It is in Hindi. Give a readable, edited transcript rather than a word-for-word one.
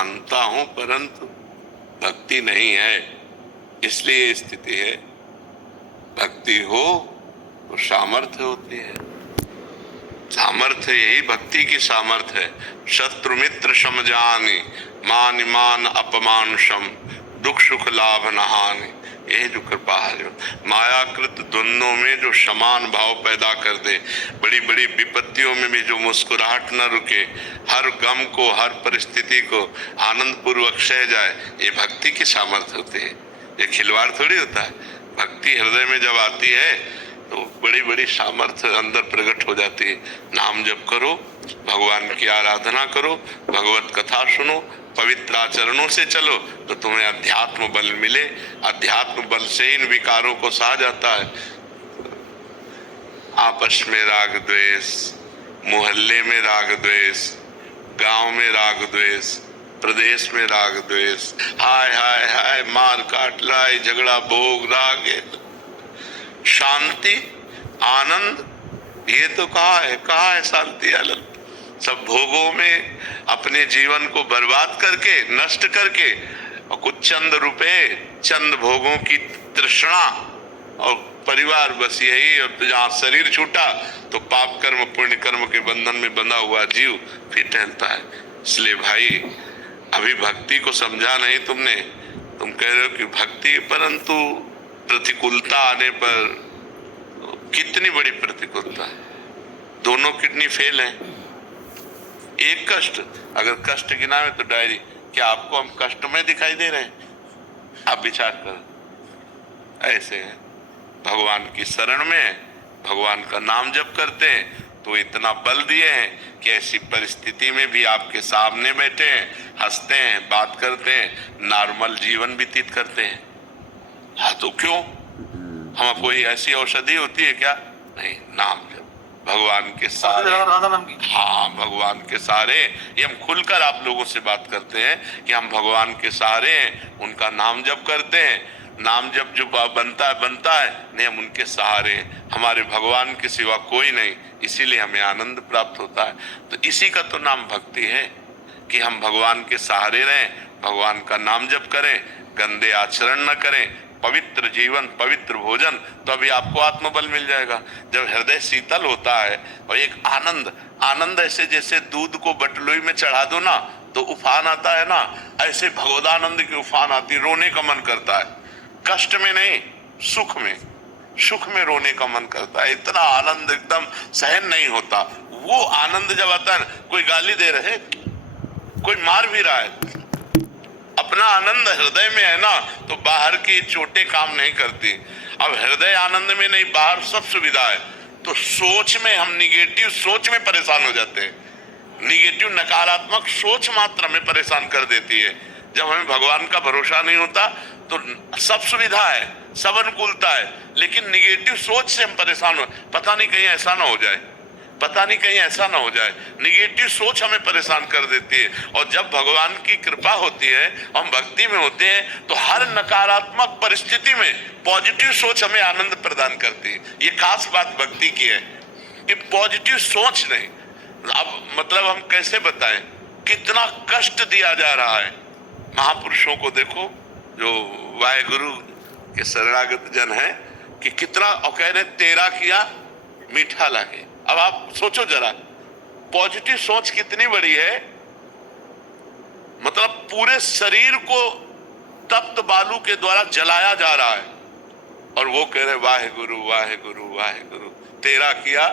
मानता हूं परंतु भक्ति नहीं है, इसलिए ये स्थिति है। भक्ति हो तो सामर्थ्य होती है। सामर्थ्य यही भक्ति की सामर्थ्य है। शत्रु मित्र समझानी, मान मान अपमान सम, दुख सुख लाभ नहानि। यही जो कृपा है, जो मायाकृत द्वंद्वों में जो समान भाव पैदा कर दे, बड़ी बड़ी विपत्तियों में भी जो मुस्कुराहट न रुके, हर गम को हर परिस्थिति को आनंद पूर्वक सह जाए, ये भक्ति की सामर्थ्य होती है। ये खिलवाड़ थोड़ी होता है। भक्ति हृदय में जब आती है तो बड़ी बड़ी सामर्थ्य अंदर प्रकट हो जाती है। नाम जप करो, भगवान की आराधना करो, भगवत कथा सुनो, पवित्र आचरणों से चलो तो तुम्हें अध्यात्म बल मिले। अध्यात्म बल से इन विकारों को सहा जाता है। आपस में राग द्वेष, मोहल्ले में राग द्वेष, गांव में राग द्वेष, प्रदेश में राग द्वेष, हाय हाय हाय, मार काट, लड़ाई झगड़ा, भोग राग, शांति आनंद, ये तो कहाँ है शांति आनंद? सब भोगों में अपने जीवन को बर्बाद करके, नष्ट करके, और कुछ चंद रुपए, चंद भोगों की तृष्णा और परिवार, बस यही। और जहाँ शरीर छूटा तो पाप कर्म पुण्य कर्म के बंधन में बंधा हुआ जीव फिर टहलता है। इसलिए भाई, अभी भक्ति को समझा नहीं तुमने। तुम कह रहे हो कि भक्ति, परंतु प्रतिकूलता आने पर, कितनी बड़ी प्रतिकूलता है। दोनों किडनी फेल है। एक कष्ट, अगर कष्ट गिना है तो डायरी, क्या आपको हम कष्ट में दिखाई दे रहे हैं? आप विचार करो। ऐसे है, भगवान की शरण में भगवान का नाम जप करते हैं तो इतना बल दिए हैं कि ऐसी परिस्थिति में भी आपके सामने बैठे हैं, हंसते हैं, बात करते हैं, नॉर्मल जीवन व्यतीत करते हैं। हाँ तो क्यों? हम कोई ऐसी औषधि होती है क्या? नहीं, नाम जप, भगवान के सहारे। हाँ, भगवान के सहारे। ये हम खुलकर आप लोगों से बात करते हैं कि हम भगवान के सहारे हैं, उनका नाम जप करते हैं। नाम जप जो बनता है, नहीं, हम उनके सहारे हैं। हमारे भगवान के सिवा कोई नहीं, इसीलिए हमें आनंद प्राप्त होता है। तो इसी का तो नाम भक्ति है कि हम भगवान के सहारे रहें, भगवान का नाम जप करें, गंदे आचरण न करें, पवित्र जीवन, पवित्र भोजन, तो अभी आपको आत्मबल मिल जाएगा। जब हृदय शीतल होता है और एक आनंद ऐसे जैसे दूध को बटलोई में चढ़ा दो ना तो उफान आता है ना, ऐसे भगवदानंद की उफान आती, रोने का मन करता है। कष्ट में नहीं, सुख में रोने का मन करता है। इतना आनंद एकदम सहन नहीं होता। वो आनंद जब आता है, कोई गाली दे रहे, कोई मार भी रहा है, अपना आनंद हृदय में है ना, तो बाहर की चोटें काम नहीं करती। अब हृदय आनंद में नहीं, बाहर सब सुविधा है, तो सोच में हम निगेटिव सोच में परेशान हो जाते हैं। निगेटिव नकारात्मक सोच मात्र हमें परेशान कर देती है। जब हमें भगवान का भरोसा नहीं होता तो सब सुविधा है, सब अनुकूलता है, लेकिन निगेटिव सोच से हम परेशान हो, पता नहीं कहीं ऐसा ना हो जाए, पता नहीं कहीं ऐसा ना हो जाए। निगेटिव सोच हमें परेशान कर देती है। और जब भगवान की कृपा होती है, हम भक्ति में होते हैं, तो हर नकारात्मक परिस्थिति में पॉजिटिव सोच हमें आनंद प्रदान करती है। ये खास बात भक्ति की है कि पॉजिटिव सोच नहीं। अब मतलब हम कैसे बताएं, कितना कष्ट दिया जा रहा है। महापुरुषों को देखो, जो वाहेगुरु के शरणागत जन है, कि कितना, और कह रहे तेरा किया मीठा लगे। अब आप सोचो जरा, पॉजिटिव सोच कितनी बड़ी है। मतलब पूरे शरीर को तप्त बालू के द्वारा जलाया जा रहा है और वो कह रहे वाहे गुरु वाहे गुरु वाहे गुरु, तेरा किया